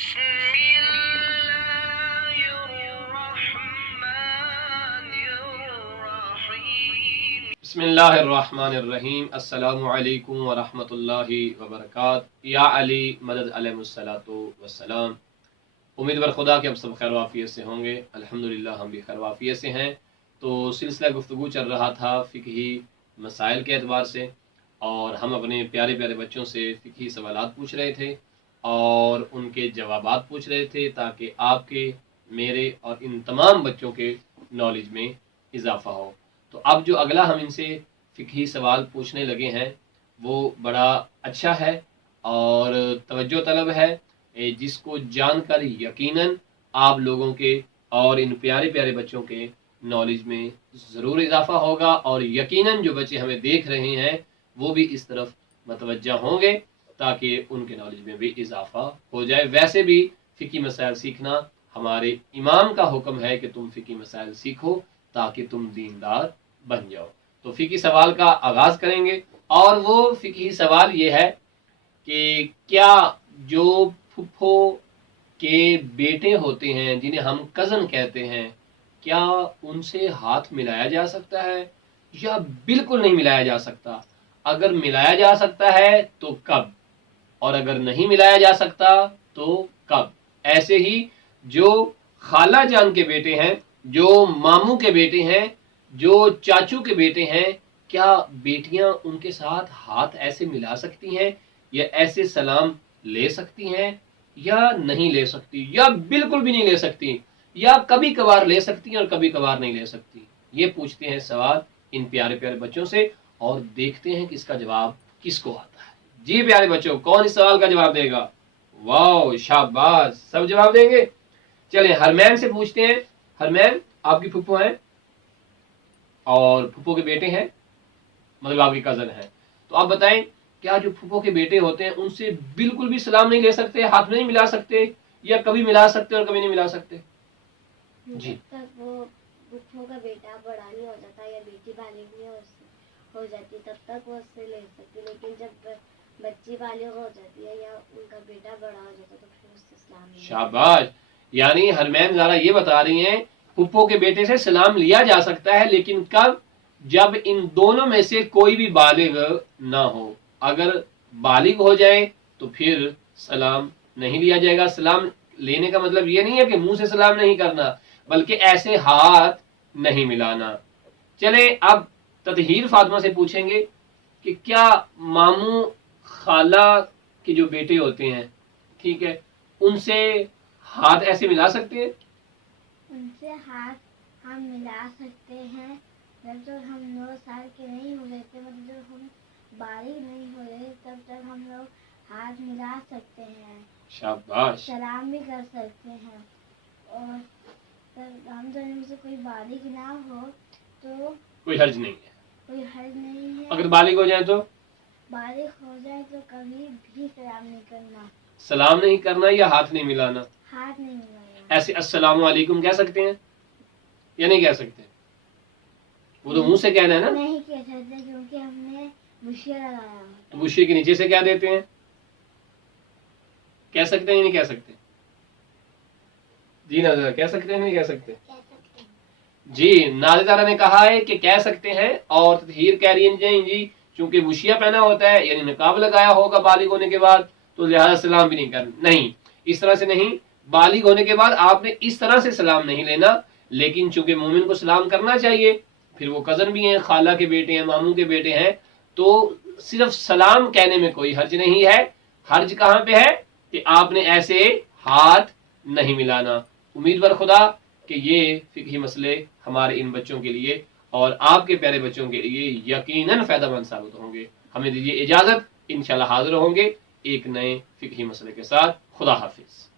بسم اللہ الرحمن الرحیم۔ السلام علیکم ورحمۃ اللہ وبرکاتہ۔ یا علی مدد علیہ الصلوۃ والسلام۔ امید بر خدا کہ اب سب خیر وافیت سے ہوں گے۔ الحمدللہ ہم بھی خیر وافیت سے ہیں۔ تو سلسلہ گفتگو چل رہا تھا فقہی مسائل کے اعتبار سے، اور ہم اپنے پیارے پیارے بچوں سے فقہی سوالات پوچھ رہے تھے اور ان کے جوابات پوچھ رہے تھے، تاکہ آپ کے، میرے اور ان تمام بچوں کے نالج میں اضافہ ہو۔ تو اب جو اگلا ہم ان سے فقہی سوال پوچھنے لگے ہیں وہ بڑا اچھا ہے اور توجہ طلب ہے، جس کو جان کر یقیناً آپ لوگوں کے اور ان پیارے پیارے بچوں کے نالج میں ضرور اضافہ ہوگا، اور یقیناً جو بچے ہمیں دیکھ رہے ہیں وہ بھی اس طرف متوجہ ہوں گے تاکہ ان کے نالج میں بھی اضافہ ہو جائے۔ ویسے بھی فقہی مسائل سیکھنا ہمارے امام کا حکم ہے کہ تم فقہی مسائل سیکھو تاکہ تم دیندار بن جاؤ۔ تو فقہی سوال کا آغاز کریں گے، اور وہ فقہی سوال یہ ہے کہ کیا جو پھپھو کے بیٹے ہوتے ہیں جنہیں ہم کزن کہتے ہیں، کیا ان سے ہاتھ ملایا جا سکتا ہے یا بالکل نہیں ملایا جا سکتا؟ اگر ملایا جا سکتا ہے تو کب، اور اگر نہیں ملایا جا سکتا تو کب؟ ایسے ہی جو خالہ جان کے بیٹے ہیں، جو ماموں کے بیٹے ہیں، جو چاچو کے بیٹے ہیں، کیا بیٹیاں ان کے ساتھ ہاتھ ایسے ملا سکتی ہیں یا ایسے سلام لے سکتی ہیں یا نہیں لے سکتی، یا بالکل بھی نہیں لے سکتی، یا کبھی کبھار لے سکتی ہیں اور کبھی کبھار نہیں لے سکتی؟ یہ پوچھتے ہیں سوال ان پیارے پیارے بچوں سے، اور دیکھتے ہیں کہ اس کا جواب کس کو آتا ہے۔ جی پیارے بچوں، کون اس سوال کا جواب دے گا؟ واو، شاباش، سب جواب دیں گے۔ چلیں ہرمین سے پوچھتے ہیں۔ ہرمین، آپ کی پھپھو ہیں اور پھپھو کے بیٹے ہیں، مطلب آپ کی کزن ہیں، تو آپ بتائیں کیا جو پھپھو کے بیٹے ہوتے ہیں ان سے بالکل بھی سلام نہیں لے سکتے، ہاتھ نہیں ملا سکتے، یا کبھی ملا سکتے اور کبھی نہیں ملا سکتے؟ جی، جب تک وہ پھپھو کا بیٹا بڑا نہیں ہو جاتا یا بیٹی بالغ نہیں ہو جاتی تب تک وہ اس سے لے سکتی، لیکن جب بچی بالغ ہو جاتی ہے یا ان کا بیٹا بڑا ہو جاتا تو پھر اس سے سلام نہیں۔ شاباش، یعنی ہرمین زارا یہ بتا رہی ہیں پھپھو کے بیٹے سے سلام لیا جا سکتا ہے، لیکن کب؟ جب ان دونوں میں سے کوئی بھی بالغ نہ ہو۔ اگر بالغ ہو جائے تو پھر سلام نہیں لیا جائے گا۔ سلام لینے کا مطلب یہ نہیں ہے کہ منہ سے سلام نہیں کرنا، بلکہ ایسے ہاتھ نہیں ملانا۔ چلیں اب تطہیر فاطمہ سے پوچھیں گے کہ کیا ماموں خالہ کے جو بیٹے ہوتے ہیں، ٹھیک ہے، ان سے ہاتھ ایسے ملا سکتے ہیں؟ ان سے ہاتھ ہم ملا سکتے ہیں جب تک ہم 9 سال کے نہیں ہو رہے تھے، مطلب جب ہم بالغ نہیں ہو رہے تب تک ہم لوگ ہاتھ ملا سکتے ہیں، شاباش، سلام بھی کر سکتے ہیں، اور ہم دونوں میں سے کوئی بالغ نہ ہو تو کوئی حرج نہیں ہے۔ کوئی حرج نہیں ہے۔ اگر بالغ ہو جائے تو بالغ ہو جائے تو کبھی بھی سلام نہیں کرنا، سلام نہیں کرنا یا ہاتھ نہیں ملانا؟ ہاتھ نہیں ملانا۔ ایسے السلام علیکم کہہ سکتے ہیں یا نہیں کہہ سکتے؟ وہ تو منہ سے کہنا ہے نا، نہیں کہہ سکتے کیونکہ ہم نے بشیا لگایا ہوتا ہے۔ تو بشے کے نیچے سے کہہ دیتے ہیں۔ کہہ سکتے ہیں یا نہیں کہہ سکتے؟ جی ناظرہ، کہہ سکتے ہیں نہیں کہہ سکتے؟ جی، ناظرہ نے کہا ہے کہ کہہ سکتے ہیں، اور تطہیر کہہ رہی ہیں جی چونکہ وشیا پہنا ہوتا ہے یعنی نقاب لگایا ہوگا بالغ ہونے کے بعد، تو لہذا سلام بھی نہیں کرنا۔ نہیں، اس طرح سے نہیں، بالغ ہونے کے بعد آپ نے اس طرح سے سلام نہیں لینا، لیکن چونکہ مومن کو سلام کرنا چاہیے، پھر وہ کزن بھی ہیں، خالہ کے بیٹے ہیں، ماموں کے بیٹے ہیں، تو صرف سلام کہنے میں کوئی حرج نہیں ہے۔ حرج کہاں پہ ہے؟ کہ آپ نے ایسے ہاتھ نہیں ملانا۔ امید بر خدا کہ یہ فقہی مسئلے ہمارے ان بچوں کے لیے اور آپ کے پیارے بچوں کے لیے یقیناً فائدہ مند ثابت ہوں گے۔ ہمیں دیجیے اجازت، انشاءاللہ حاضر ہوں گے ایک نئے فقہی مسئلے کے ساتھ۔ خدا حافظ۔